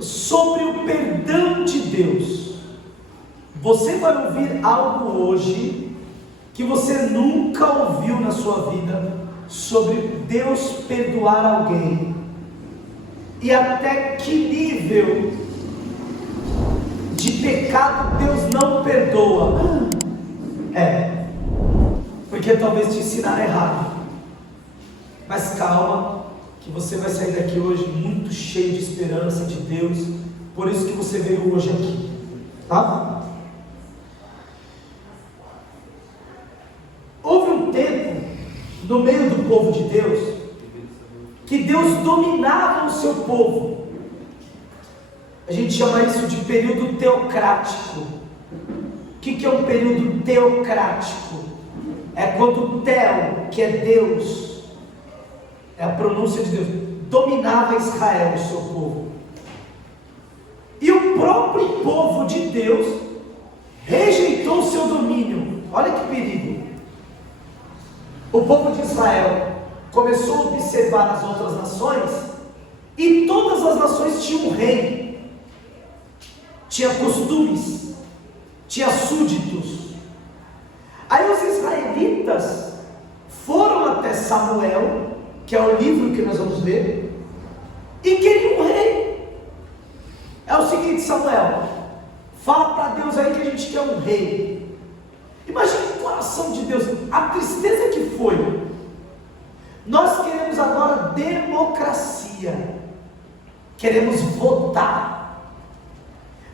sobre o perdão de Deus. Você vai ouvir algo hoje que você nunca ouviu na sua vida sobre Deus perdoar alguém e até que nível de pecado Deus não perdoa. Porque talvez te ensinaram errado. Mas calma, que você vai sair daqui hoje muito cheio de esperança de Deus. Por isso que você veio hoje aqui, tá? Houve um tempo no meio do povo de Deus que Deus dominava o seu povo. A gente chama isso de período teocrático. O que é um período teocrático? É quando Teo, que é Deus, é a pronúncia de Deus, dominava Israel, o seu povo. E o próprio povo de Deus rejeitou o seu domínio. Olha que perigo. O povo de Israel começou a observar as outras nações, e todas as nações tinham um rei, tinha costumes, tinha súditos. Aí os israelitas foram até Samuel, que é o livro que nós vamos ver, e queriam um rei. É o seguinte, Samuel, fala para Deus aí que a gente quer um rei. Imagine o coração de Deus, a tristeza que foi. Nós queremos agora democracia, queremos votar.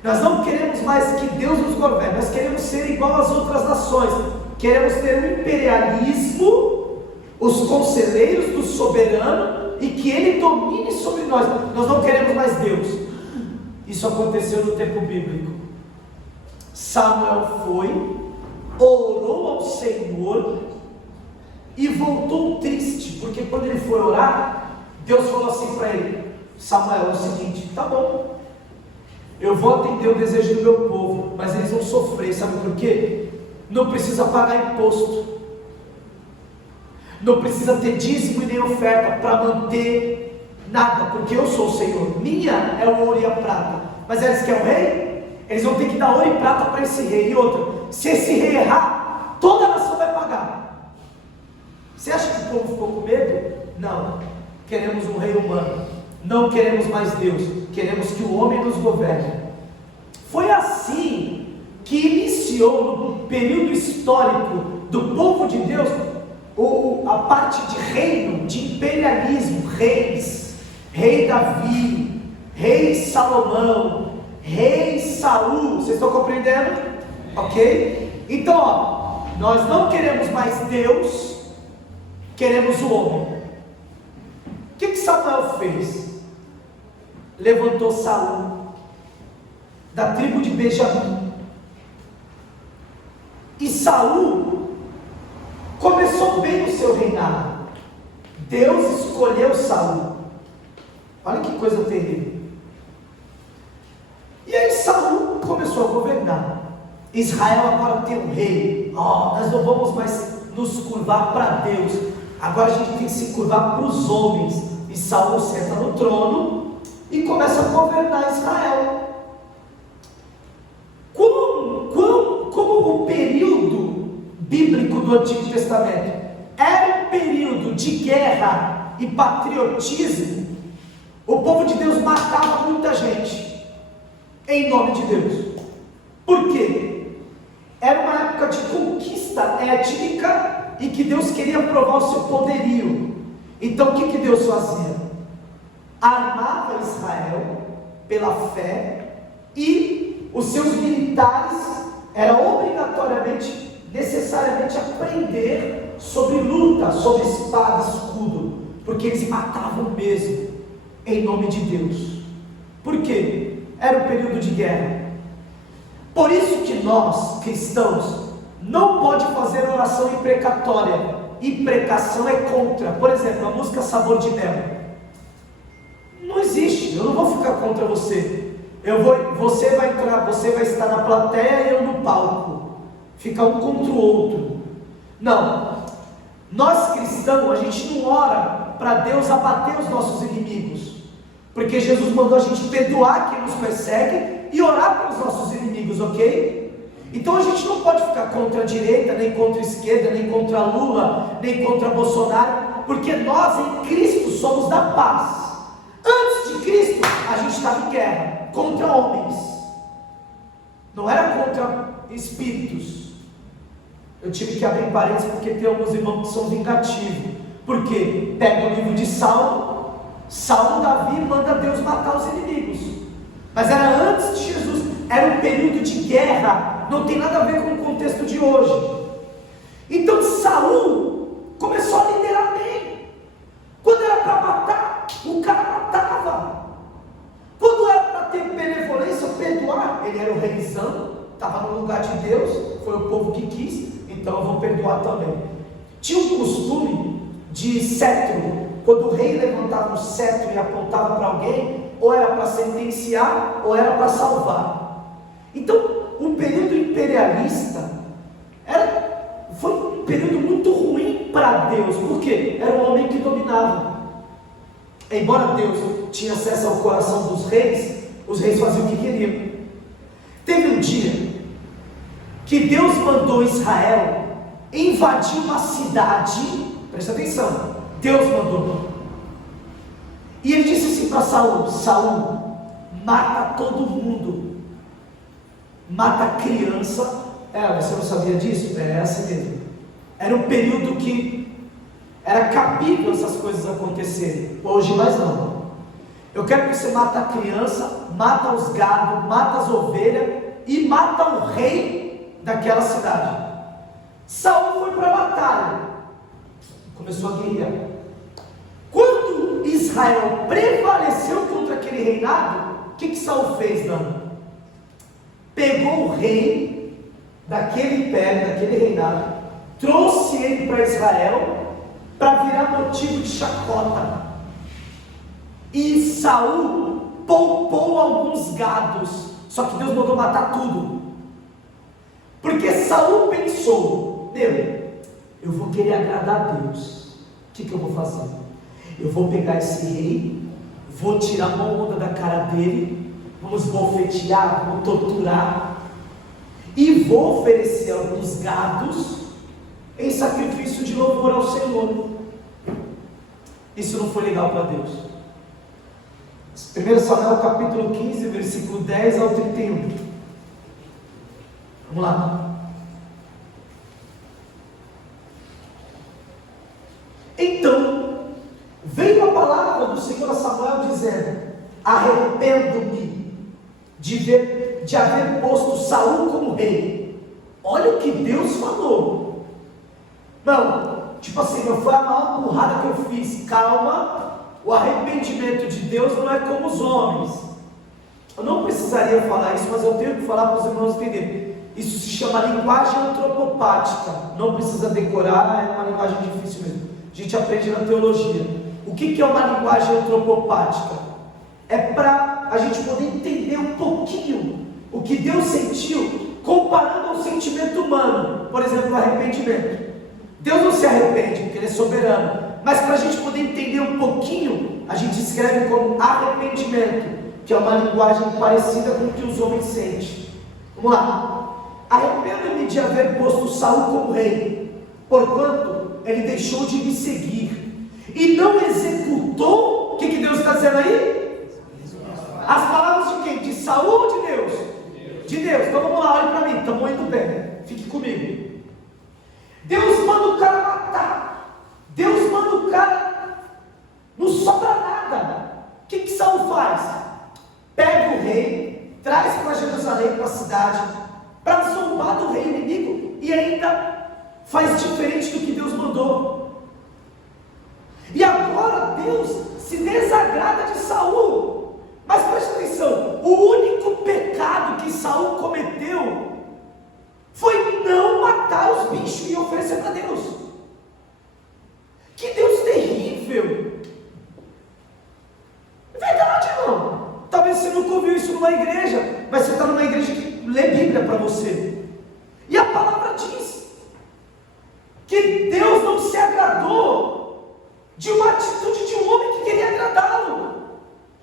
Nós não queremos mais que Deus nos governe, nós queremos ser igual às outras nações, queremos ter um imperialismo, os conselheiros do soberano, e que ele domine sobre nós. Nós não queremos mais Deus. Isso aconteceu no tempo bíblico. Samuel foi, orou ao Senhor e voltou triste, porque quando ele foi orar, Deus falou assim para ele: Samuel, é o seguinte, tá bom, eu vou atender o desejo do meu povo, mas eles vão sofrer, sabe por quê? Não precisa pagar imposto, não precisa ter dízimo e nem oferta para manter nada, porque eu sou o Senhor, minha é o ouro e a prata. Mas eles querem um rei? Eles vão ter que dar ouro e prata para esse rei. E outra, se esse rei errar, toda a nação vai pagar. Você acha que o povo ficou com medo? Não. Queremos um rei humano, não queremos mais Deus, queremos que o homem nos governe. Foi assim que iniciou no período histórico do povo de Deus a parte de reino, de imperialismo. Reis, rei Davi, rei Salomão, rei Saul. Vocês estão compreendendo? Ok? Então, ó, nós não queremos mais Deus, queremos o homem. O que Samuel fez? Levantou Saul, da tribo de Benjamim. E Saul começou bem o seu reinado. Deus escolheu Saul. Olha que coisa terrível. E aí Saul começou a governar. Israel agora tem um rei. Nós não vamos mais nos curvar para Deus, agora a gente tem que se curvar para os homens. E Saul senta no trono e começa a governar Israel. Como o período bíblico do Antigo Testamento era um período de guerra e patriotismo, o povo de Deus matava muita gente em nome de Deus. Por quê? Era uma época de conquista étnica e que Deus queria provar o seu poderio. Então o que Deus fazia? Armava Israel pela fé, e os seus militares eram obrigatoriamente, necessariamente aprender sobre luta, sobre espada e escudo, porque eles matavam mesmo em nome de Deus. Por quê? Era um período de guerra. Por isso que nós, cristãos, não pode fazer oração imprecatória. Imprecação é contra. Por exemplo, a música Sabor de Mel. Não existe. Eu não vou ficar contra você. Você vai entrar, você vai estar na plateia e eu no palco. Ficar um contra o outro. Não. Nós cristãos, a gente não ora para Deus abater os nossos inimigos. Porque Jesus mandou a gente perdoar quem nos persegue e orar pelos nossos inimigos, ok? Então a gente não pode ficar contra a direita, nem contra a esquerda, nem contra Lula, nem contra Bolsonaro, porque nós em Cristo somos da paz. Antes de Cristo, a gente estava em guerra contra homens, não era contra espíritos. Eu tive que abrir parênteses porque tem alguns irmãos que são vingativos. Porque pega o livro de Saulo, Davi manda Deus matar os inimigos, mas era antes de Jesus, era um período de guerra, não tem nada a ver com o contexto de hoje. Então Saul começou a liderar bem. Quando era para matar, o cara matava. Quando era para ter benevolência, perdoar, ele era o reizão, estava no lugar de Deus, foi o povo que quis, então eu vou perdoar também. Tinha um costume de cetro, quando o rei levantava um cetro e apontava para alguém, ou era para sentenciar, ou era para salvar. Então, o período imperialista foi um período muito ruim para Deus, porque era um homem que dominava. Embora Deus tinha acesso ao coração dos reis, os reis faziam o que queriam. Teve um dia que Deus mandou Israel invadir uma cidade. Presta atenção, Deus mandou. E ele disse assim para Saul: Saul, mata todo mundo, mata criança. Você não sabia disso? É assim mesmo. Era um período que era cabível essas coisas acontecerem. Hoje mais não. Eu quero que você mata a criança, mata os gados, mata as ovelhas e mata o rei daquela cidade. Saul foi para a batalha, começou a guerrear. Quando Israel prevaleceu contra aquele reinado, o que Saul fez, Dana? Pegou o rei daquele império, daquele reinado, trouxe ele para Israel para virar motivo de chacota. E Saul poupou alguns gados, só que Deus mandou matar tudo. Porque Saul pensou: eu vou querer agradar a Deus. O que eu vou fazer? Eu vou pegar esse rei, vou tirar uma onda da cara dele, vamos bofetear, vamos torturar, e vou oferecer alguns gados em sacrifício de louvor ao Senhor. Isso não foi legal para Deus. 1 Samuel capítulo 15, versículo 10 ao 31. Vamos lá. Então veio a palavra do Senhor a Samuel dizendo: arrependo-me de haver posto Saul como rei. Olha o que Deus falou. Não, tipo assim, não foi a maior burrada que eu fiz. Calma, o arrependimento de Deus não é como os homens. Eu não precisaria falar isso, mas eu tenho que falar para os irmãos entenderem. Isso se chama linguagem antropopática. Não precisa decorar, é uma linguagem difícil mesmo. A gente aprende na teologia. O que é uma linguagem antropopática? É para a gente poder entender um pouquinho o que Deus sentiu, comparando ao sentimento humano. Por exemplo, o arrependimento. Deus não se arrepende, porque Ele é soberano. Mas para a gente poder entender um pouquinho, a gente escreve como arrependimento, que é uma linguagem parecida com o que os homens sentem. Vamos lá. Arrependo-me de haver posto Saul como rei, porquanto ele deixou de me seguir e não executou. O que Deus está dizendo aí? As palavras de quem? De Saul ou de Deus? De Deus. Então vamos lá, olhe para mim, estamos indo bem, fique comigo. Deus manda o cara matar, Deus manda o cara, não sobra nada. O que Saul faz? Pega o rei, traz para Jerusalém, para a cidade, para zombar do rei inimigo, e ainda faz diferente do que Deus mandou. E agora Deus se desagrada de Saul. Mas preste atenção, o único pecado que Saul cometeu foi não matar os bichos e oferecer para Deus. Que Deus terrível! É verdade, irmão. Talvez você nunca ouviu isso numa igreja, mas você está numa igreja que lê Bíblia para você. E a palavra diz que Deus não se agradou de uma atitude de um homem que queria agradá-lo.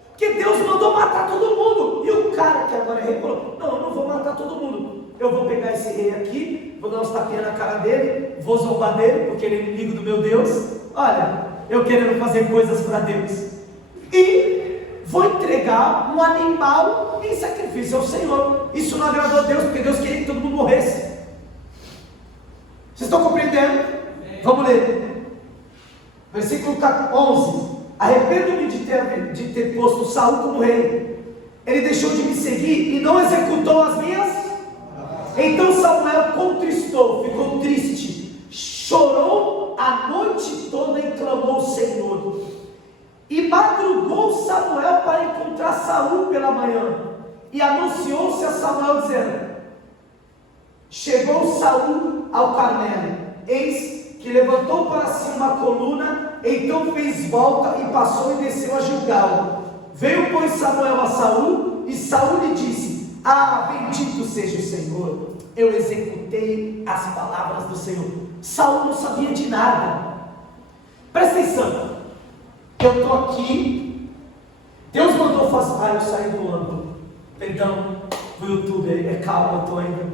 Porque Deus mandou matar todo mundo. E o cara que agora é rei falou: não, eu não vou matar todo mundo. Eu vou pegar esse rei aqui, vou dar uns tapinhas na cara dele, vou zombar dele, porque ele é inimigo do meu Deus. Olha, eu querendo fazer coisas para Deus. E vou entregar um animal em sacrifício ao Senhor. Isso não agradou a Deus, porque Deus queria que todo mundo morresse. Vocês estão compreendendo? Vamos ler. Versículo 11. Arrependo-me de ter posto Saul como rei. Ele deixou de me seguir e não executou as minhas. Então Samuel contristou, ficou triste, chorou a noite toda e clamou ao Senhor. E madrugou Samuel para encontrar Saul pela manhã, e anunciou-se a Samuel dizendo: chegou Saul ao Carmelo, eis que levantou para si uma coluna, então fez volta e passou e desceu a Gilgal. Veio pois Samuel a Saul, e Saul lhe disse: ah, bendito seja o Senhor, eu executei as palavras do Senhor. Saul não sabia de nada. Presta atenção, eu estou aqui, Deus mandou fazer. Eu saí do âmbito, perdão, do YouTube, calma, eu estou ainda,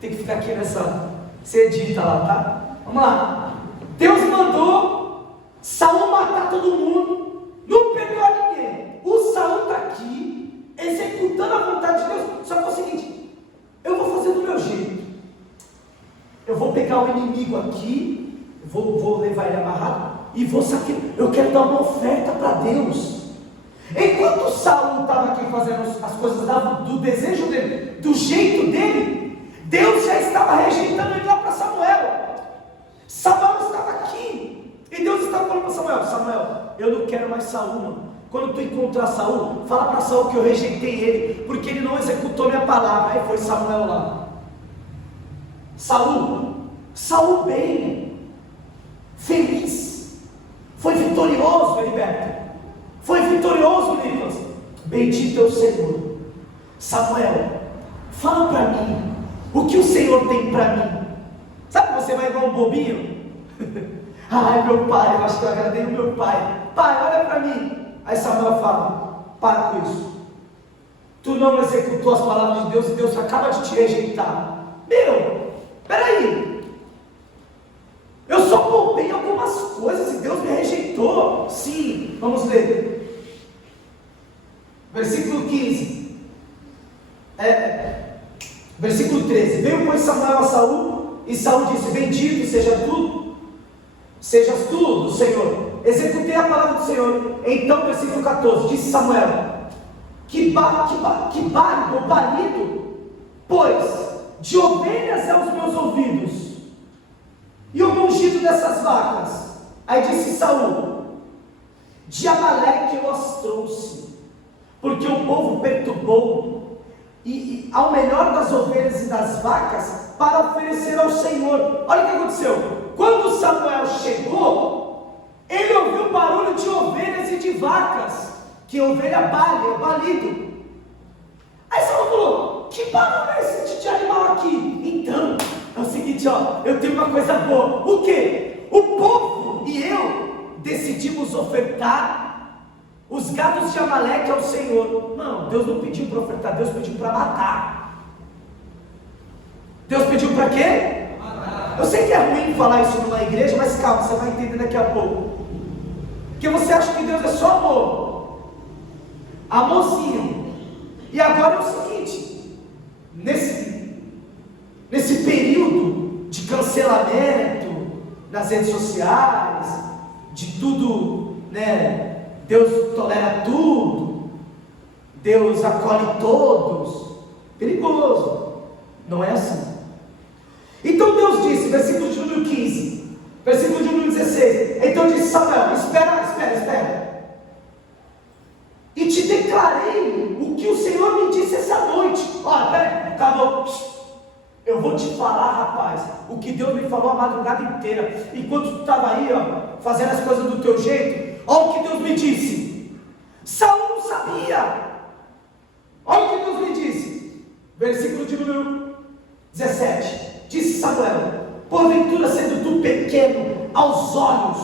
tem que ficar aqui nessa, você edita lá, tá? Vamos lá. Deus mandou Saul matar todo mundo, não perdoa ninguém. O Saul está aqui, executando a vontade de Deus. Só que é o seguinte: eu vou fazer do meu jeito. Eu vou pegar o inimigo aqui, vou levar ele amarrado e vou saquear. Eu quero dar uma oferta para Deus. Enquanto Saul estava aqui fazendo as coisas do desejo dele, do jeito dele, Deus já estava rejeitando ele lá para Samuel. Samuel estava aqui e Deus estava falando para Samuel: Samuel, eu não quero mais Saul, não. Quando tu encontrar Saul, fala para Saul que eu rejeitei ele, porque ele não executou minha palavra. Aí foi Samuel lá. Saul bem, feliz, foi vitorioso, Heriberto, foi vitorioso, Nicolas. Bendito é o Senhor. Samuel, fala para mim o que o Senhor tem para mim. Sabe que você vai igual um bobinho? Ai, meu pai, eu acho que eu agradei o meu pai. Pai, olha para mim. Aí Samuel fala: para com isso, tu não executou as palavras de Deus e Deus acaba de te rejeitar. Peraí, eu só poupei algumas coisas e Deus me rejeitou. Sim, vamos ler, versículo 15, versículo 13. Veio pois Samuel a Saul, e Saul disse: bendito sejas tu do Senhor, executei a palavra do Senhor. Então, versículo 14, disse Samuel: que balido, pois de ovelhas é os meus ouvidos, e o mugido dessas vacas. Aí disse Saul: de Amaleque eu as trouxe, porque o povo perturbou, e ao melhor das ovelhas e das vacas, para oferecer ao Senhor. Olha o que aconteceu. Quando Samuel chegou, ele ouviu barulho de ovelhas e de vacas, que ovelha é balido. Aí Samuel falou: que barulho é esse de animal aqui? Então, é o seguinte, eu tenho uma coisa boa. O que? O povo e eu decidimos ofertar os gados de Amaleque ao Senhor. Não, Deus não pediu para ofertar, Deus pediu para matar. Deus pediu para quê? Eu sei que é ruim falar isso numa igreja, mas calma, você vai entender daqui a pouco. Porque você acha que Deus é só amor, amorzinho. E agora é o seguinte: nesse período de cancelamento nas redes sociais, de tudo, né? Deus tolera tudo, Deus acolhe todos. Perigoso, não é assim. Então Deus disse, versículo de número 15, versículo de número 16, então disse Samuel: espera, e te declarei o que o Senhor me disse essa noite. Olha, peraí, acabou. Eu vou te falar, rapaz, o que Deus me falou a madrugada inteira, enquanto tu estava aí, fazendo as coisas do teu jeito. Olha o que Deus me disse. Saul não sabia. Olha o que Deus me disse, versículo de número 17. Disse Samuel: porventura sendo tu pequeno aos olhos,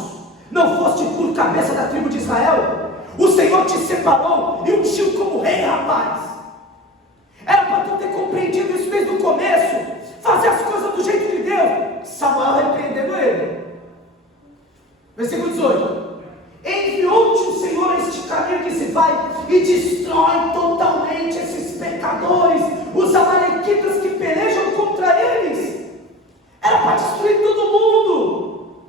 não foste por cabeça da tribo de Israel? O Senhor te separou e ungiu como o rei, rapaz. Era para tu ter compreendido isso desde o começo, fazer as coisas do jeito de Deus. Samuel repreendendo ele. Versículo 18: enviou-te o Senhor a este caminho que se vai e destrói totalmente esses pecadores, os amalequitas que pelejam contra eles. Era para destruir todo mundo.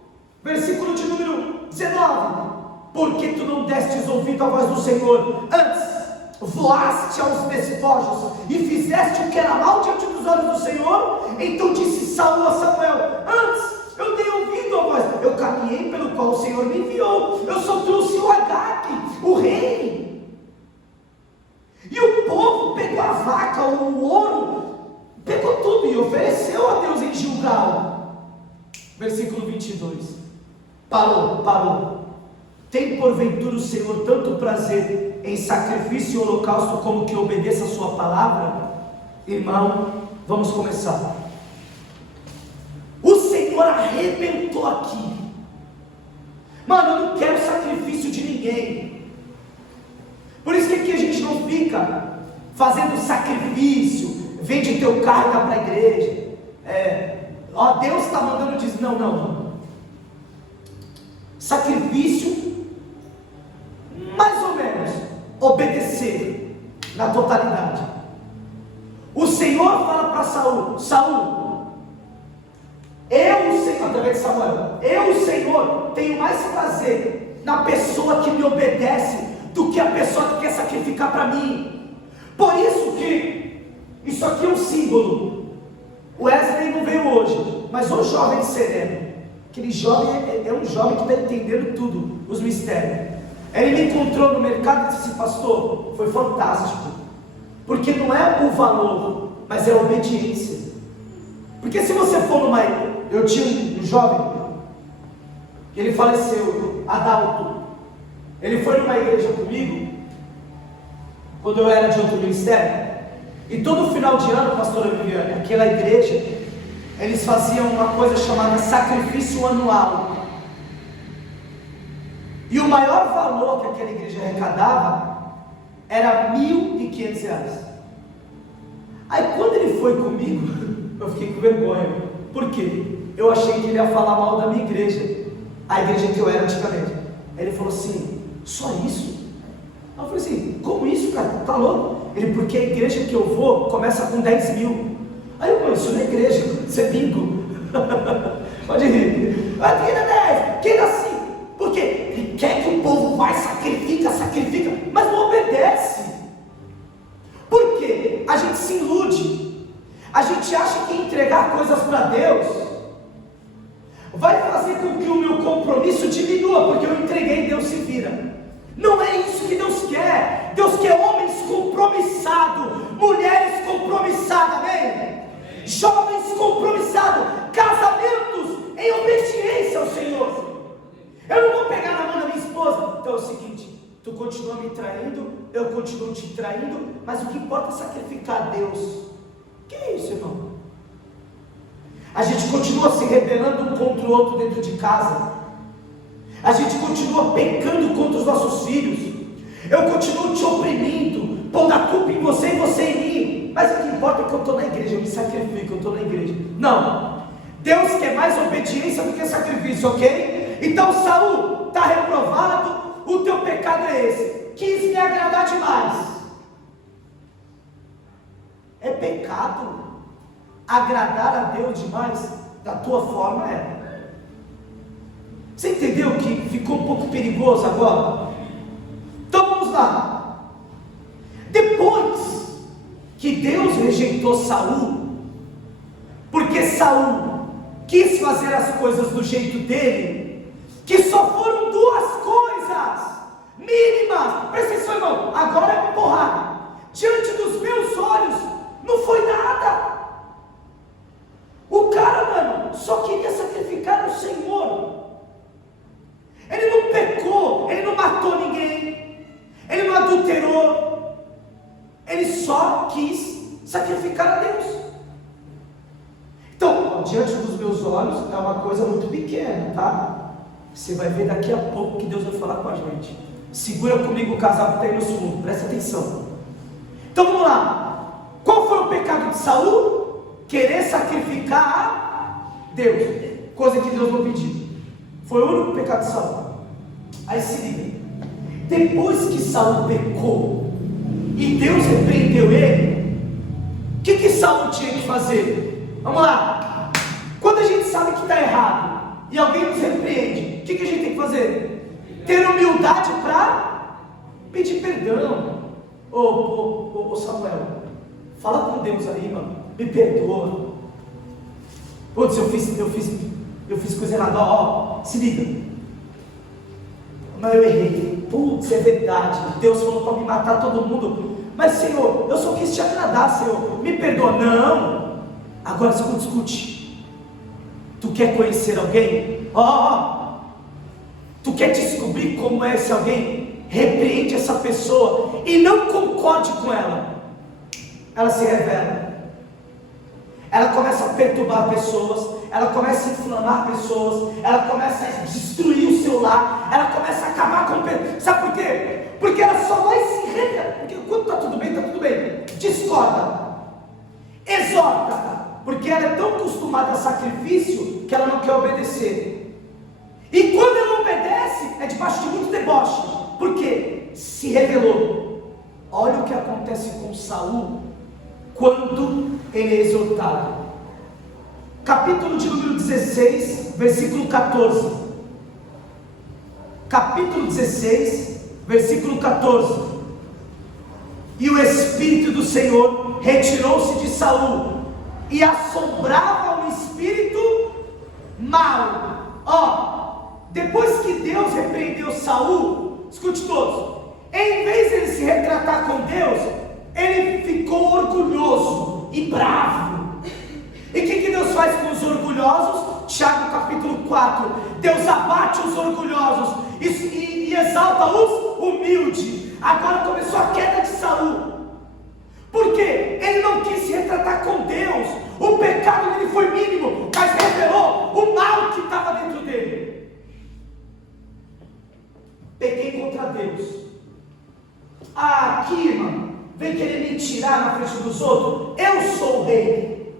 Versículo de número 19: porque tu não destes ouvido à voz do Senhor, antes voaste aos despojos e fizeste o que era mal diante dos olhos do Senhor. Então disse Saul a Samuel: antes eu dei ouvido à voz, eu caminhei pelo qual o Senhor me enviou, eu só trouxe o Agague, o rei. E o povo pegou a vaca, o ouro, pegou tudo e ofereceu a Deus em Gilgal. Versículo 22: parou. Tem porventura o Senhor tanto prazer em sacrifício e holocausto como que obedeça a sua palavra? Irmão, vamos começar. O Senhor arrebentou aqui. Mano, eu não quero sacrifício de ninguém. Por isso que aqui a gente não fica fazendo sacrifício, vende teu carro e dá para a igreja. Deus está mandando dizer, não. Sacrifício, mais ou menos, obedecer na totalidade. O Senhor fala para Saul, eu, Senhor, através de Samuel, eu, Senhor, tenho mais prazer na pessoa que me obedece do que a pessoa que quer sacrificar para mim. Por isso que isso aqui é um símbolo. O Wesley não veio hoje, mas o jovem sereno, aquele jovem é um jovem que está entendendo tudo, os mistérios. Ele me encontrou no mercado e disse: pastor, foi fantástico, porque não é o valor, mas é a obediência. Porque se você for numa... Eu tinha um jovem, ele faleceu, Adalto. Ele foi numa igreja comigo, quando eu era de outro ministério, e todo final de ano, pastora Viviane, aquela igreja, eles faziam uma coisa chamada sacrifício anual. E o maior valor que aquela igreja arrecadava era R$1.500. Aí quando ele foi comigo, eu fiquei com vergonha. Por quê? Eu achei que ele ia falar mal da minha igreja, a igreja que eu era antigamente. Aí ele falou assim: só isso? Eu falei assim: como isso, cara? Tá louco? Ele: porque a igreja que eu vou começa com 10 mil. Aí eu falei: isso não é igreja, isso é bingo. Pode rir. Mas quem dá 10? Quem dá 5? Porque ele quer que o povo vai, sacrifica, mas não obedece. Por quê? A gente se ilude. A gente acha que entregar coisas para Deus vai fazer com que o meu compromisso diminua, porque eu entreguei, Deus se vira. Não é isso que Deus quer. Deus quer homens compromissados, mulheres compromissadas, amém? Jovens compromissados, casamentos em obediência ao Senhor. Eu não vou pegar na mão da minha esposa. Então é o seguinte: tu continua me traindo, eu continuo te traindo, mas o que importa é sacrificar a Deus. Que é isso, irmão? A gente continua se rebelando um contra o outro dentro de casa. A gente continua pecando contra os nossos filhos. Eu continuo te oprimindo, pondo a culpa em você e você em mim. Mas o que importa é que eu estou na igreja, eu me sacrifico, eu estou na igreja. Não, Deus quer mais obediência do que sacrifício, ok? Então Saul, está reprovado, o teu pecado é esse, quis me agradar demais. É pecado agradar a Deus demais? Da tua forma é. Você entendeu que ficou um pouco perigoso agora? Então vamos lá. Depois que Deus rejeitou Saul, porque Saul quis fazer as coisas do jeito dele, que só foram duas coisas mínimas, presta atenção, irmão, agora é porrada, diante dos meus olhos, não foi nada. O cara, mano, só queria sacrificar o Senhor. Ele não pecou, ele não matou ninguém, ele não adulterou, ele só quis sacrificar a Deus. Então, diante dos meus olhos é uma coisa muito pequena, tá? Você vai ver daqui a pouco que Deus vai falar com a gente. Segura comigo o casal que está aí nos fundos, presta atenção. Então vamos lá. Qual foi o pecado de Saul? Querer sacrificar a Deus, coisa que Deus não pediu. Foi o único pecado de Saul. Aí se liga, depois que Saul pecou e Deus repreendeu ele, o que Saul tinha que fazer? Vamos lá. Quando a gente sabe que está errado e alguém nos repreende, o que a gente tem que fazer? Ter humildade para pedir perdão. Ô Samuel, fala com Deus aí, mano, me perdoa. Putz, eu fiz coisa errada, ó, se liga. Mas eu errei. Putz, é verdade. Deus falou para me matar todo mundo. Mas Senhor, eu só quis te agradar, Senhor. Me perdoa. Não. Agora escute. Tu quer conhecer alguém? Tu quer descobrir como é esse alguém? Repreende essa pessoa e não concorde com ela. Ela se revela. Ela começa a perturbar pessoas, ela começa a inflamar pessoas, ela começa a destruir o seu lar, ela começa a acabar com pessoas. Sabe por quê? Porque ela só vai se revelar. Porque quando está tudo bem, discorda, exorta, porque ela é tão acostumada a sacrifício que ela não quer obedecer. E quando ela obedece, é debaixo de muito deboche. Por quê? Se revelou. Olha o que acontece com Saul quando ele é exortado. Capítulo de número 16, versículo 14. Capítulo 16, versículo 14. E o Espírito do Senhor retirou-se de Saul, e assombrava um espírito mau. Depois que Deus repreendeu Saul, escute todos, em vez de ele se retratar com Deus, ele ficou orgulhoso e bravo. E o que Deus faz com os orgulhosos? Tiago capítulo 4, Deus abate os orgulhosos e exalta os humildes. Agora começou a queda de Saul. Por quê? Ele não quis se retratar com Deus. O pecado dele foi mínimo, mas revelou o mal que estava dentro dele. Pequei contra Deus. Aqui, mano, vem querer me tirar na frente dos outros. Eu sou o rei.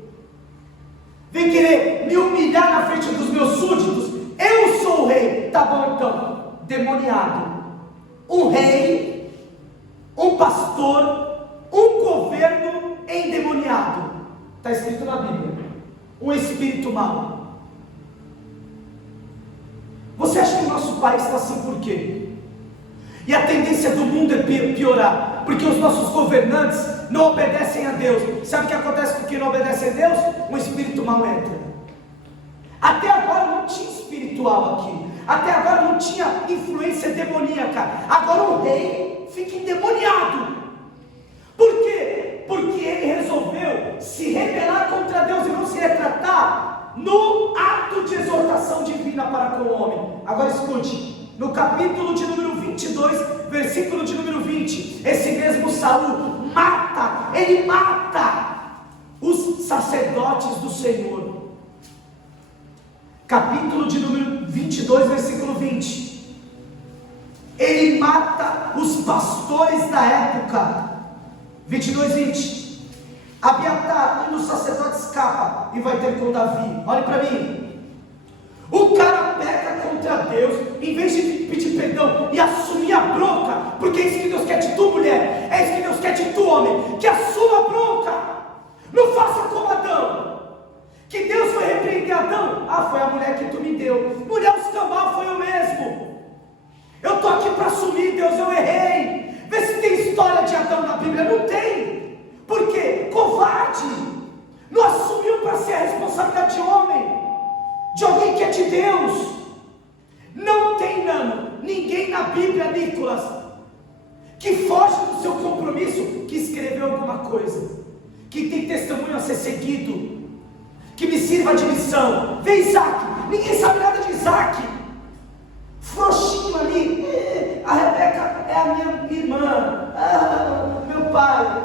Vem querer me humilhar na frente dos meus súditos. Eu sou o rei. Tá bom então, demoniado. Um rei, um pastor, um governo endemoniado. Está escrito na Bíblia. Um espírito mau. Você acha que o nosso país está assim por quê? E a tendência do mundo é piorar, porque os nossos governantes não obedecem a Deus. Sabe o que acontece com quem não obedece a Deus? Um espírito mau entra. Até agora não tinha espiritual aqui, até agora não tinha influência demoníaca. Agora o rei fica endemoniado. Por quê? Porque ele resolveu se rebelar contra Deus e não se retratar no ato de exortação divina para com o homem. Agora escute. No capítulo de número 22, versículo de número 20, esse mesmo Saul ele mata os sacerdotes do Senhor. Capítulo de número 22, versículo 20, ele mata os pastores da época. 22, 20, Abiatar, um dos sacerdotes, escapa e vai ter com Davi. Olhe para mim. O cara peca contra Deus, em vez de pedir perdão e assumir a bronca, porque é isso que Deus quer de tu, mulher, é isso que Deus quer de tu, homem, que assuma a bronca. Não faça como Adão, que Deus foi repreender Adão. Foi a mulher que tu me deu. Mulher, os cambal foi eu mesmo. Eu estou aqui para assumir, Deus, eu errei. Vê se tem história de Adão na Bíblia. Não tem. Por quê? Covarde. Não assumiu para ser a responsabilidade de homem, de alguém que é de Deus. Não tem, ninguém na Bíblia, Nicolas, que foge do seu compromisso, que escreveu alguma coisa, que tem testemunho a ser seguido, que me sirva de lição. Vê Isaac, ninguém sabe nada de Isaac, frouxinho ali. A Rebeca é a minha irmã, meu pai.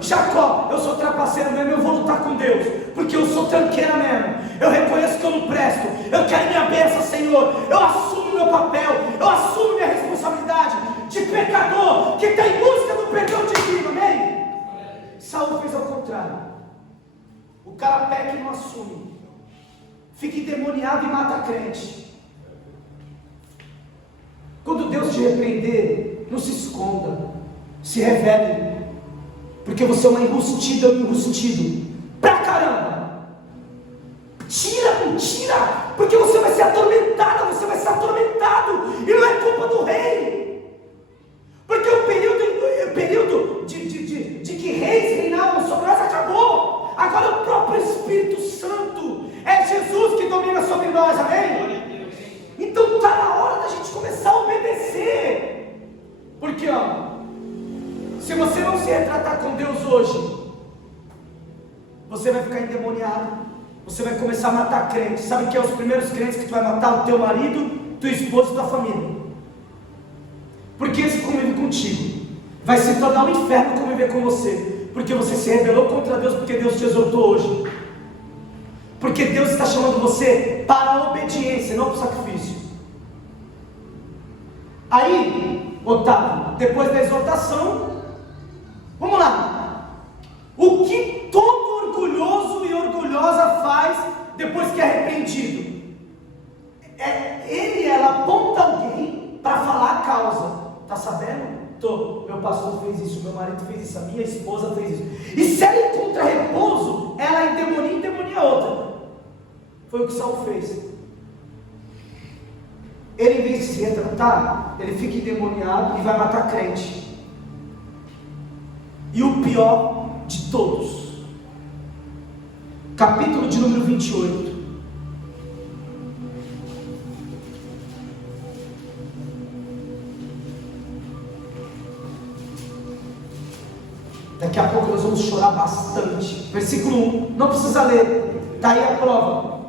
Jacó, eu sou trapaceiro mesmo, eu vou lutar com Deus, porque eu sou tranqueira mesmo. Eu reconheço que eu não presto, eu quero minha bênção, Senhor. Eu assumo meu papel, eu assumo minha responsabilidade de pecador que está em busca do perdão divino, amém? Saul fez ao contrário. O cara peca e não assume, fica endemoniado e mata a crente. Quando Deus te repreender, não se esconda, se revele, porque você é uma enrustida, um enrustido pra caramba. Tira, porque você vai ser atormentada, você vai ser atormentado, e não é culpa do rei, porque o período de que reis reinavam sobre nós acabou. Agora o próprio Espírito Santo, é Jesus que domina sobre nós, amém? Então está na hora da gente começar a obedecer, porque se você não se retratar com Deus hoje, você vai ficar endemoniado, você vai começar a matar crentes. Sabe que é os primeiros crentes que tu vai matar? O teu marido, tua esposa e tua família, porque eles convivem contigo. Vai se tornar um inferno conviver com você, porque você se rebelou contra Deus, porque Deus te exortou hoje, porque Deus está chamando você para a obediência, não para o sacrifício. Aí, Otávio, depois da exortação, vamos lá, o que todo orgulhoso e orgulhosa faz depois que é repreendido? Ela aponta alguém para falar a causa. Está sabendo? Meu pastor fez isso, meu marido fez isso, a minha esposa fez isso. E se ela encontra repouso, ela endemonia a outra. Foi o que Saul fez. Ele, em vez de se retratar, ele fica endemoniado e vai matar crente. E o pior de todos, capítulo de número 28. Daqui a pouco nós vamos chorar bastante. Versículo 1, não precisa ler, está aí a prova.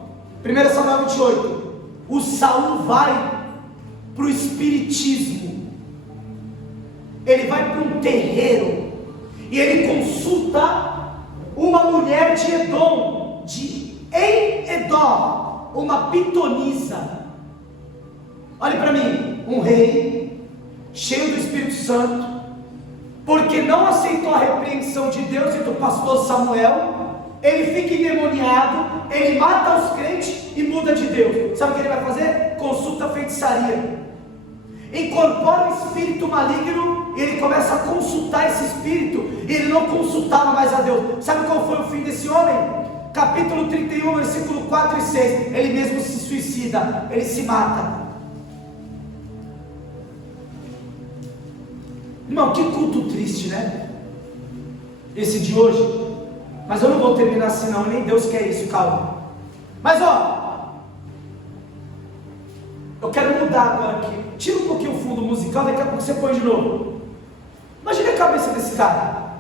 1 Samuel 28. O Saul vai para o espiritismo, ele vai para um terreiro, e ele consulta uma mulher de Edom, em Edom, uma pitonisa. Olhe para mim, um rei, cheio do Espírito Santo, porque não aceitou a repreensão de Deus e do pastor Samuel, ele fica endemoniado, ele mata os crentes e muda de Deus. Sabe o que ele vai fazer? Consulta feitiçaria, incorpora um espírito maligno, e ele começa a consultar esse espírito, e ele não consultava mais a Deus. Sabe qual foi o fim desse homem? Capítulo 31, versículo 4 e 6, ele mesmo se suicida, ele se mata. Irmão, que culto triste, né? Esse de hoje. Mas eu não vou terminar assim não, nem Deus quer isso, calma. Mas eu quero mudar agora aqui. Tira um pouquinho o fundo musical, daqui a pouco você põe de novo. Imagina a cabeça desse cara.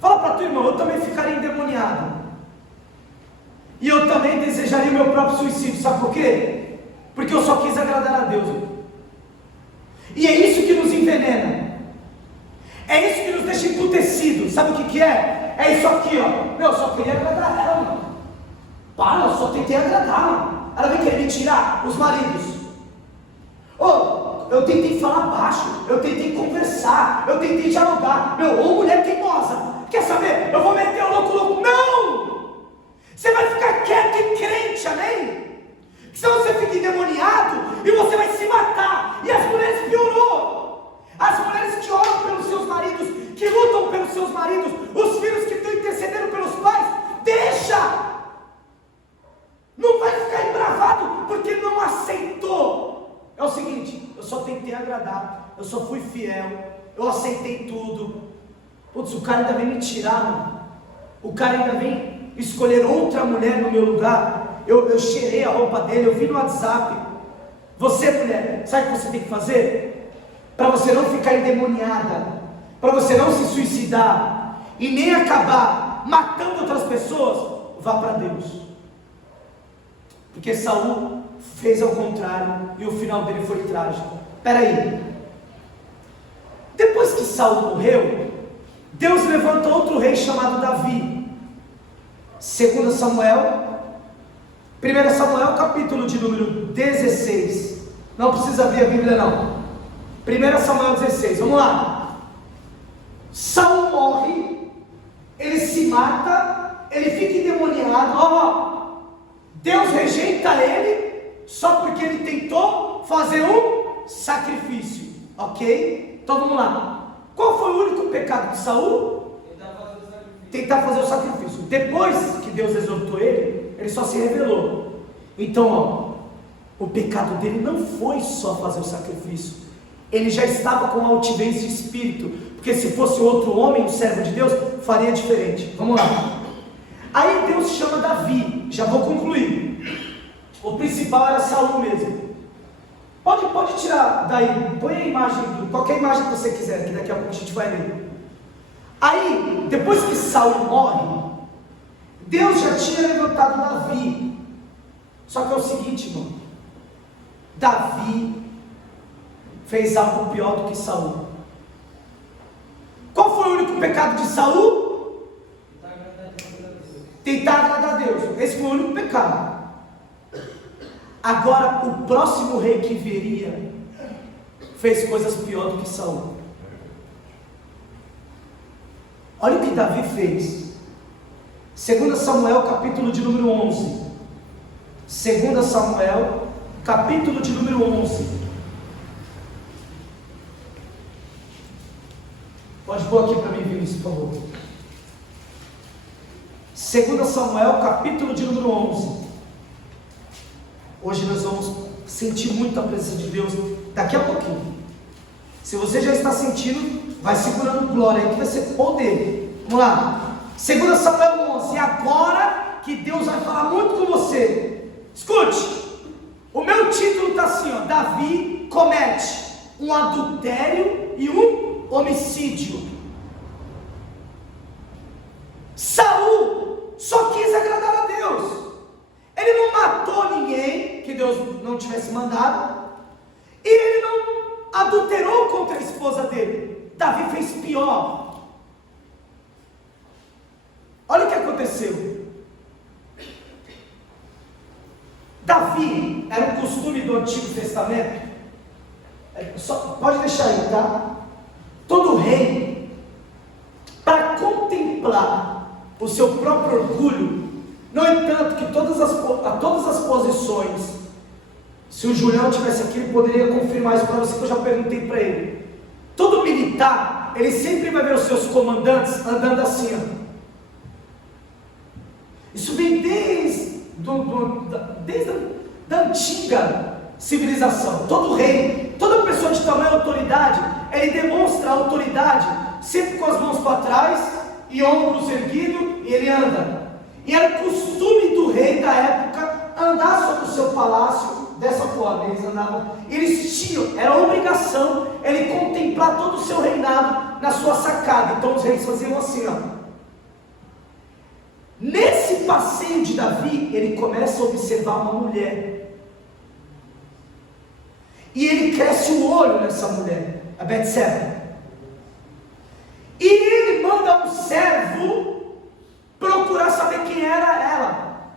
Fala para tu, irmão, eu também ficaria endemoniado. E eu também desejaria o meu próprio suicídio, sabe por quê? Porque eu só quis agradar a Deus. E é isso que nos envenena. É isso que nos deixa emputecidos. Sabe o que é? É isso aqui, eu só queria agradar ela, mano. Para, eu só tentei agradar, mano. Ela vem querer me tirar os maridos. Eu tentei falar baixo, eu tentei conversar, eu tentei dialogar. Mulher teimosa, quer saber? Eu vou meter o louco. Não! Você vai ficar quieto e crente, amém? Senão você fica endemoniado e você vai se matar. E as mulheres piorou. As mulheres que oram pelos seus maridos, que lutam pelos seus maridos, os filhos que estão intercedendo pelos pais, deixa! Não vai ficar embravado porque não aceitou. É o seguinte, eu só tentei agradar, eu só fui fiel, eu aceitei tudo. Putz, o cara ainda vem me tirar, mano. O cara ainda vem escolher outra mulher no meu lugar. Eu cheirei a roupa dele, eu vi no WhatsApp. Você, mulher, sabe o que você tem que fazer? Para você não ficar endemoniada, para você não se suicidar e nem acabar matando outras pessoas, vá para Deus. Porque Saul fez ao contrário e o final dele foi trágico. Espera aí. Depois que Saul morreu, Deus levanta outro rei chamado Davi. 2 Samuel, 1 Samuel, capítulo de número 16. Não precisa abrir a Bíblia não. 1 Samuel 16, vamos lá. Saul morre, ele se mata, ele fica endemoniado, Deus rejeita ele, só porque ele tentou fazer um sacrifício, ok? Então vamos lá, qual foi o único pecado de Saul? Tentar fazer o sacrifício. Depois que Deus exortou ele, ele só se revelou. Então, o pecado dele não foi só fazer o sacrifício, ele já estava com altivez de espírito, porque se fosse outro homem, o servo de Deus, faria diferente. Vamos lá. Aí Deus chama Davi, já vou concluir. O principal era Saul mesmo. Pode tirar daí, põe a imagem, qualquer imagem que você quiser, que daqui a pouco a gente vai ler. Aí, depois que Saul morre, Deus já tinha levantado Davi. Só que é o seguinte, irmão, Davi fez algo pior do que Saul. Qual foi o único pecado de Saul? Tentar agradar a Deus. Esse foi o único pecado. Agora, o próximo rei que viria fez coisas piores do que Saul. Olha o que Davi fez. 2 Samuel, capítulo de número 11. 2 Samuel, capítulo de número 11. Pode pôr aqui para mim, Vinícius, por favor. 2 Samuel, capítulo de número 11. Hoje nós vamos sentir muito a presença de Deus daqui a pouquinho. Se você já está sentindo, vai segurando glória aí, que vai ser poder. Vamos lá. 2 Samuel 11. E agora que Deus vai falar muito com você, escute. O meu título está assim, ó: Davi comete um adultério e um homicídio. Saul só quis agradar a Deus. Ele não matou ninguém que Deus não tivesse mandado, e ele não adulterou contra a esposa dele. Davi fez pior. Olha o que aconteceu. Davi, era um costume do Antigo Testamento, pode deixar aí, tá? Todo rei, para contemplar o seu próprio orgulho, no entanto, que todas as posições, se o Julião estivesse aqui, ele poderia confirmar isso para você, que eu já perguntei para ele. Todo militar, ele sempre vai ver os seus comandantes andando assim, ó. Isso vem desde a antiga civilização. Todo rei, toda pessoa de tamanha autoridade, ele demonstra a autoridade sempre com as mãos para trás e ombros erguidos, e ele anda. E era costume do rei da época andar sobre o seu palácio dessa forma. Eles andavam, eles tinham, era obrigação ele contemplar todo o seu reinado na sua sacada. Então os reis faziam assim, ó. Nesse passeio de Davi, ele começa a observar uma mulher, e ele cresce o olho nessa mulher, a Betseba, e ele manda um servo procurar saber quem era ela.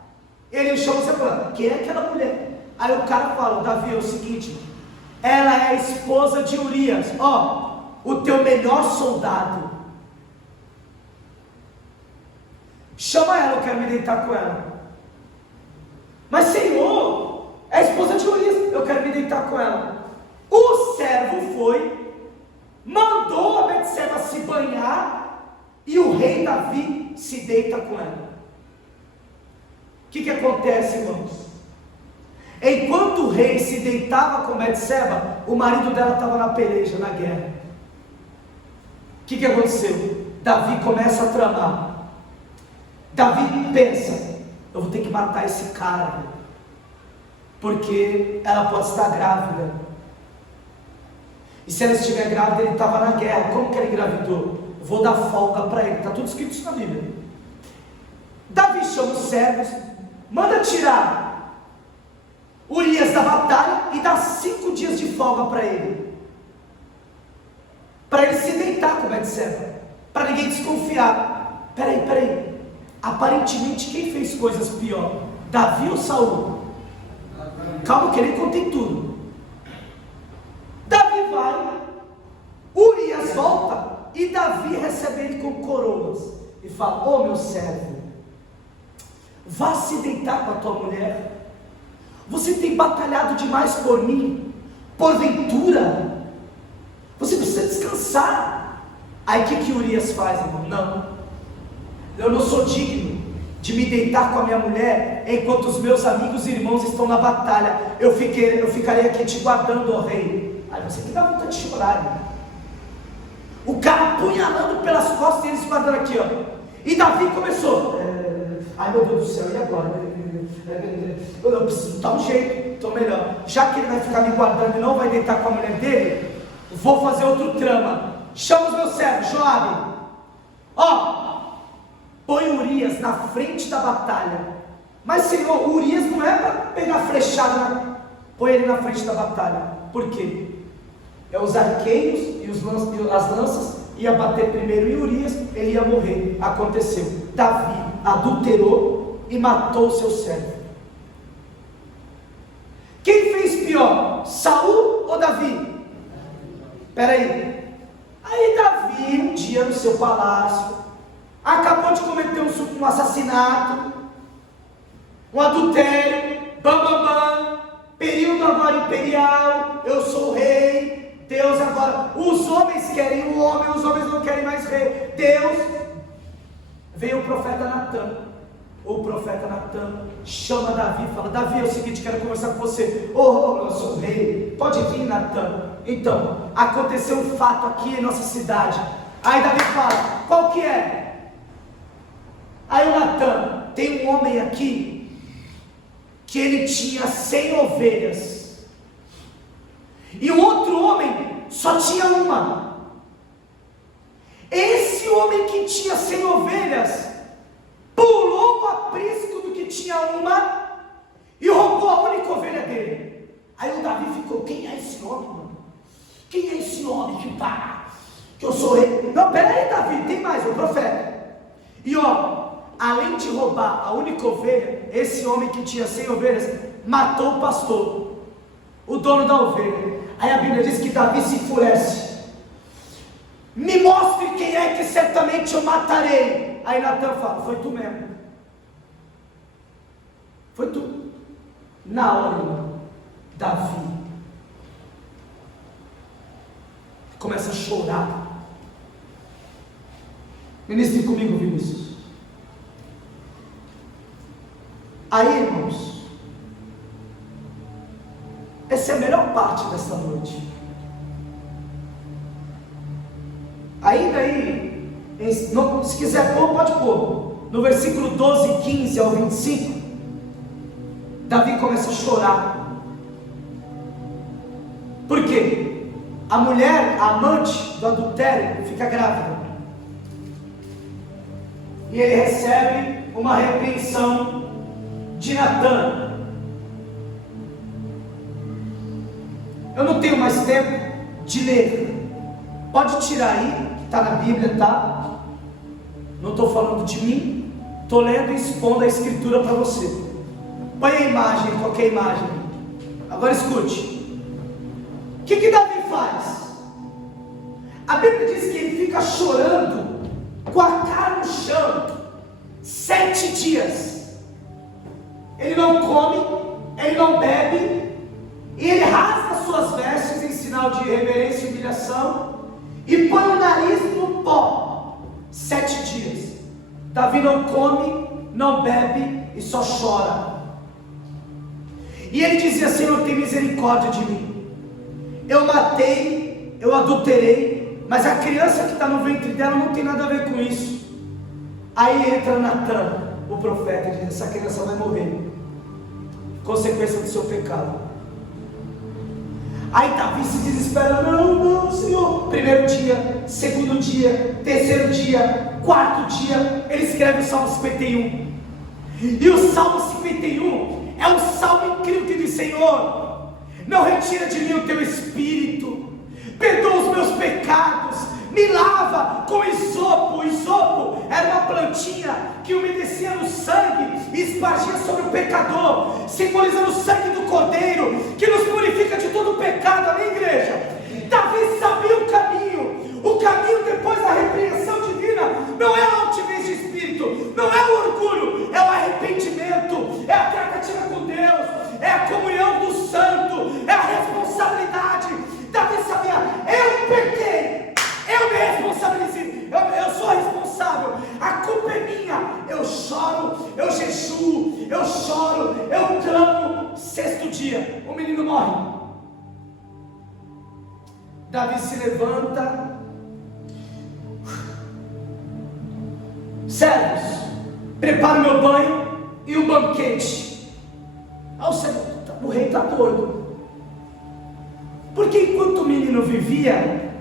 Ele chama você e fala: quem é aquela mulher? Aí o cara fala: Davi, é o seguinte, ela é a esposa de Urias, ó, o teu melhor soldado. Chama ela, eu quero me deitar com ela. Mas Senhor, é a esposa de Urias, eu quero me deitar com ela. O servo foi, mandou a Betseba se banhar, e o rei Davi se deita com ela. O que acontece, irmãos? Enquanto o rei se deitava com Betseba, o marido dela estava na peleja, na guerra. O que aconteceu? Davi começa a tramar. Davi pensa: eu vou ter que matar esse cara, porque ela pode estar grávida, e se ela estiver grávida, ele estava na guerra. Como que ele engravidou? Vou dar folga para ele. Está tudo escrito isso na Bíblia. Davi chama os servos, manda tirar Urias da batalha e dá 5 dias de folga para ele se deitar com Betseba, para ninguém desconfiar. Peraí, aparentemente quem fez coisas pior, Davi ou Saul? Calma que ele contém tudo. Davi vai, Urias volta, e Davi recebe ele com coroas e fala: ô meu servo, vá se deitar com a tua mulher. Você tem batalhado demais por mim, porventura você precisa descansar. Aí o que Urias faz, irmão? Não, eu não sou digno de me deitar com a minha mulher enquanto os meus amigos e irmãos estão na batalha. Eu ficarei aqui te guardando, ó rei. Aí você que dá vontade de chorar, irmão. O cara apunhalando pelas costas e eles guardando aqui, ó. E Davi começou: ai meu Deus do céu, e agora? Eu preciso dar um jeito, estou melhor. Já que ele vai ficar me guardando e não vai deitar com a mulher dele, vou fazer outro trama. Chama os meus servos, Joabe, ó, põe Urias na frente da batalha. Mas Senhor, Urias não é para pegar flechada, põe ele na frente da batalha. Por quê? Os arqueiros e as lanças ia bater primeiro em Urias, ele ia morrer. Aconteceu, Davi adulterou e matou o seu servo. Quem fez pior, Saul ou Davi? Espera aí. Aí Davi, um dia no seu palácio, acabou de cometer um assassinato, um adultério, período agora imperial, eu sou o rei, Deus agora, os homens querem o homem, os homens não querem mais rei, Deus, veio o profeta Natan. O profeta Natan chama Davi e fala: Davi, é o seguinte, quero conversar com você. Eu sou o rei, pode vir, Natan. Então, aconteceu um fato aqui em nossa cidade. Aí Davi fala: qual que é? Aí o Natan: tem um homem aqui que ele tinha 100 ovelhas e o outro homem só tinha uma. Esse homem que tinha 100 ovelhas pulou o aprisco do que tinha uma e roubou a única ovelha dele. Aí o Davi ficou: quem é esse homem, mano? Quem é esse homem que eu sou rei? Não, peraí, Davi, tem mais, o profeta. E ó, além de roubar a única ovelha, esse homem que tinha 100 ovelhas matou o pastor, o dono da ovelha. Aí a Bíblia diz que Davi se enfurece: me mostre quem é, que certamente eu matarei. Aí Natan fala: foi tu mesmo, foi tu. Na hora, irmão, Davi começa a chorar. Ministre comigo, Vinícius. Aí, irmãos, essa é a melhor parte desta noite. Ainda aí, se quiser pôr, pode pôr. No versículo 12, 15 ao 25, Davi começa a chorar. Por quê? A mulher, a amante do adultério, fica grávida. E ele recebe uma repreensão de Natan. Eu não tenho mais tempo de ler. Pode tirar aí, que está na Bíblia, tá? Não estou falando de mim, estou lendo e expondo a escritura para você. Põe a imagem, qualquer imagem. Agora escute. O que Davi faz? A Bíblia diz que ele fica chorando com a cara no chão 7 dias. Ele não come, ele não bebe, e ele rasga suas vestes em sinal de reverência e humilhação, e põe o nariz no pó. 7 dias. Davi não come, não bebe e só chora. E ele dizia: Senhor, tem misericórdia de mim. Eu matei, eu adulterei, mas a criança que está no ventre dela não tem nada a ver com isso. Aí entra Natan, o profeta, e diz: essa criança vai morrer, consequência do seu pecado. Aí Davi se desespera: não, Senhor. Primeiro dia, segundo dia, terceiro dia, quarto dia, ele escreve o Salmo 51. E o Salmo 51 é um salmo incrível que diz: Senhor, não retira de mim o teu espírito, perdoa os meus pecados, me lava com isopo. Isopo era uma plantinha que umedecia no sangue e espargia sobre o pecador, simbolizando o sangue do Cordeiro, que nos purifica de todo o pecado. Amém, igreja? Davi sabia o caminho depois da dia, o menino morre. Davi se levanta. Servos, prepara o meu banho e o banquete. O rei está doido. Porque enquanto o menino vivia,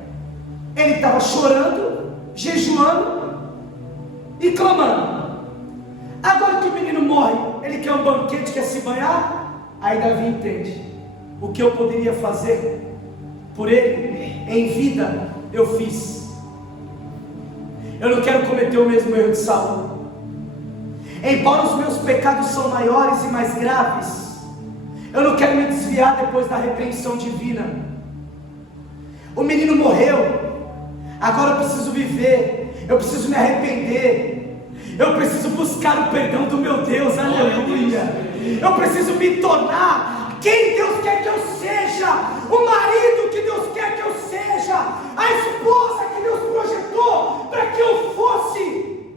ele estava chorando, jejuando e clamando. Agora que o menino morre, ele quer um banquete, quer se banhar. Aí Davi entende: o que eu poderia fazer por ele em vida, eu fiz. Eu não quero cometer o mesmo erro de Saul. Embora os meus pecados são maiores e mais graves, eu não quero me desviar depois da repreensão divina. O menino morreu, agora eu preciso viver, eu preciso me arrepender, eu preciso buscar o perdão do meu Deus, aleluia. Eu preciso me tornar quem Deus quer que eu seja, o marido que Deus quer que eu seja, a esposa que Deus projetou para que eu fosse.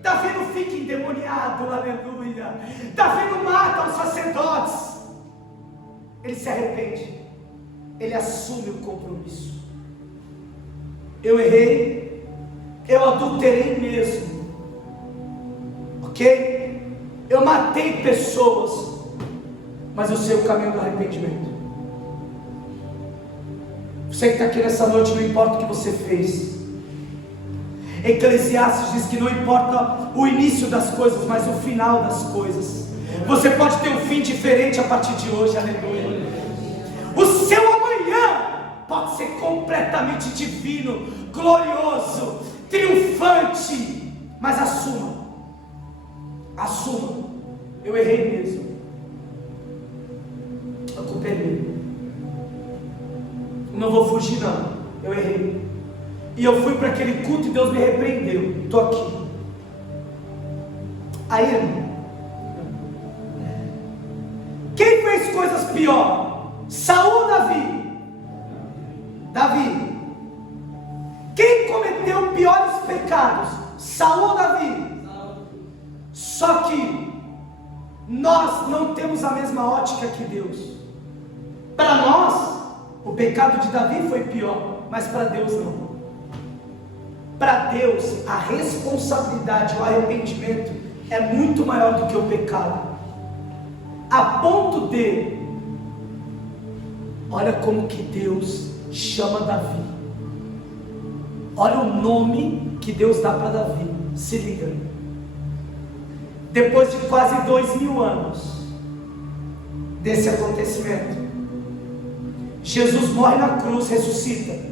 Davi não fica endemoniado, aleluia. Davi não mata os sacerdotes, ele se arrepende, ele assume o compromisso. Eu errei, eu adulterei mesmo, ok? Eu matei pessoas, mas eu sei o caminho do arrependimento. Você que está aqui nessa noite, não importa o que você fez. Eclesiastes diz que não importa o início das coisas, mas o final das coisas. Você pode ter um fim diferente a partir de hoje, aleluia. O seu amanhã pode ser completamente divino, glorioso, triunfante. Mas assuma, eu errei mesmo, a culpa é minha, não vou fugir não, eu errei. E eu fui para aquele culto e Deus me repreendeu. Estou aqui. Aí, irmão, quem fez coisas piores? Saul ou Davi? Davi. Quem cometeu piores pecados? Saul ou Davi? Só que nós não temos a mesma ótica que Deus. Para nós, o pecado de Davi foi pior, mas para Deus não. Para Deus, a responsabilidade, o arrependimento é muito maior do que o pecado, a ponto de, olha como que Deus chama Davi, olha o nome que Deus dá para Davi, se liga. Depois de quase 2000 anos desse acontecimento, Jesus morre na cruz, ressuscita.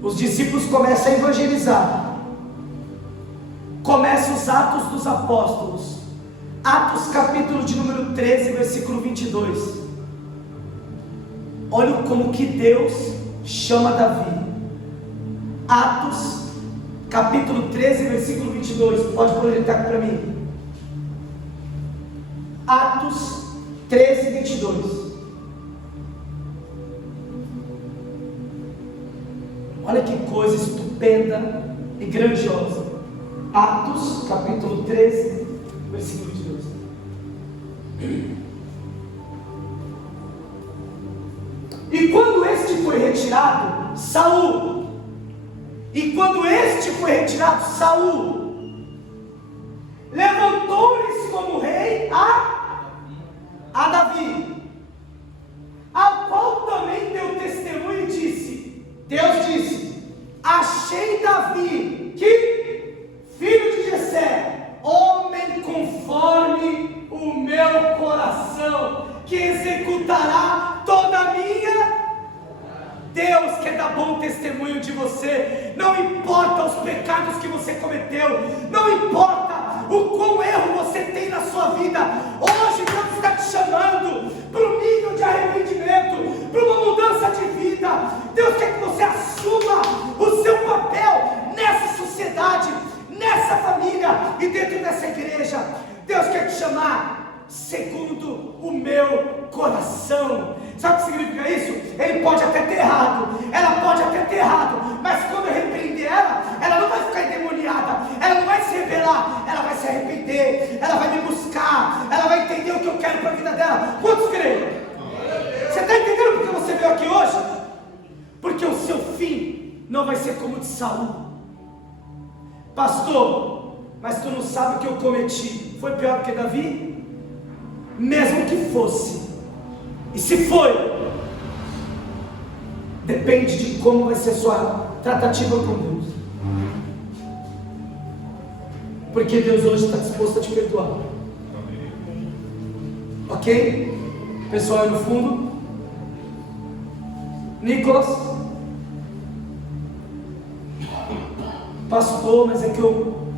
Os discípulos começam a evangelizar. Começam os Atos dos Apóstolos. Atos capítulo de número 13, versículo 22. Olha como que Deus chama Davi. Atos capítulo 13, versículo 22. Pode projetar aqui para mim. Atos 13, 22. Olha que coisa estupenda e grandiosa. Atos, capítulo 13, versículo 22. E quando este foi retirado, Saul. Levantou-lhes como rei a Davi, a qual também deu testemunho e disse, Deus disse, achei Davi, que filho de Jessé, homem conforme o meu coração, que executará toda a minha. Deus quer dar bom testemunho de você, não importa os pecados que você cometeu, não importa o quão erro você tem na sua vida, hoje Deus está te chamando para um nível de arrependimento, para uma mudança de vida. Deus quer que você assuma o seu papel nessa sociedade, nessa família e dentro dessa igreja. Deus quer te chamar segundo o meu coração. Sabe o que significa isso? Ele pode até ter errado, ela pode até ter errado, mas quando eu repreender ela não vai ficar endemoniada, ela não vai se rebelar, ela vai se arrepender, ela vai me buscar, ela vai entender o que eu quero para a vida dela. Quantos aqui hoje? Porque o seu fim não vai ser como o de Saul. Pastor, mas tu não sabe o que eu cometi. Foi pior do que Davi? Mesmo que fosse. E se foi, depende de como vai ser sua tratativa com Deus. Porque Deus hoje está disposto a te perdoar. Ok? Pessoal aí no fundo. Nicolas. Pastor, mas é que eu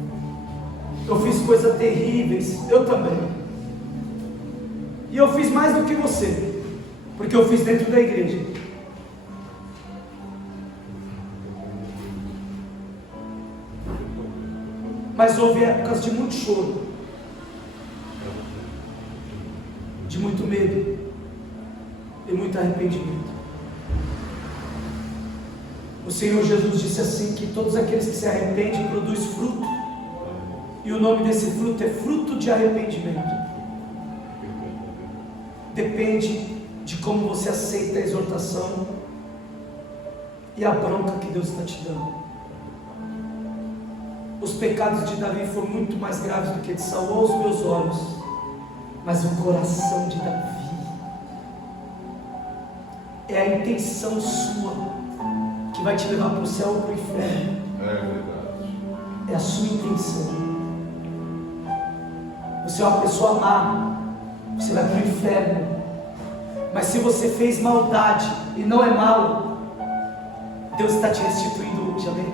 fiz coisas terríveis. Eu também. E eu fiz mais do que você, porque eu fiz dentro da igreja. Mas houve épocas de muito choro, de muito medo e muito arrependimento. O Senhor Jesus disse assim, que todos aqueles que se arrependem produzem fruto, e o nome desse fruto é fruto de arrependimento. Depende de como você aceita a exortação e a bronca que Deus está te dando. Os pecados de Davi foram muito mais graves do que de Saul aos meus olhos, mas o coração de Davi é a intenção sua que vai te levar para o céu ou para o inferno. É verdade. É a sua intenção. Você é uma pessoa má, você vai para o inferno. Mas se você fez maldade e não é mal, Deus está te restituindo hoje, amém?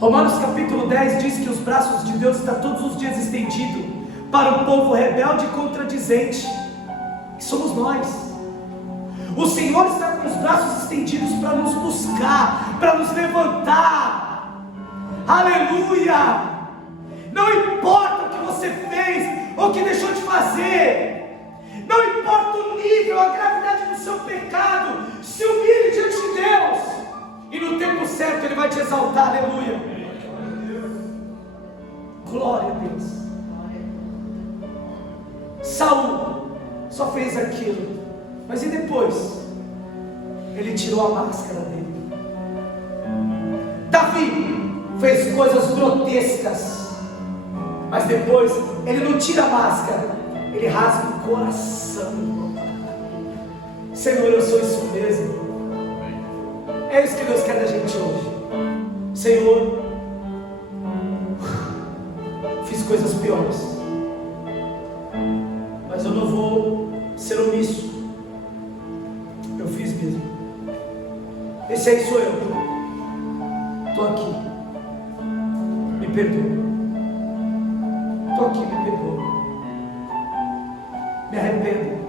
Romanos capítulo 10 diz que os braços de Deus estão todos os dias estendidos para um povo rebelde e contradizente, que somos nós. O Senhor está com os braços estendidos para nos buscar, para nos levantar. Aleluia! Não importa o que você fez ou o que deixou de fazer, não importa o nível, a gravidade do seu pecado, se humilhe diante de Deus, e no tempo certo Ele vai te exaltar, aleluia. Glória a Deus. Saul só fez aquilo, mas e depois? Ele tirou a máscara dele. Davi fez coisas grotescas, mas depois ele não tira a máscara, ele rasga o coração. Senhor, eu sou isso mesmo. É isso que Deus quer da gente hoje. Senhor, fiz coisas piores, mas eu não vou ser omisso. Eu fiz mesmo. Esse aí sou eu. Estou aqui. Me perdoa. Estou aqui, me perdoa. Me arrependo.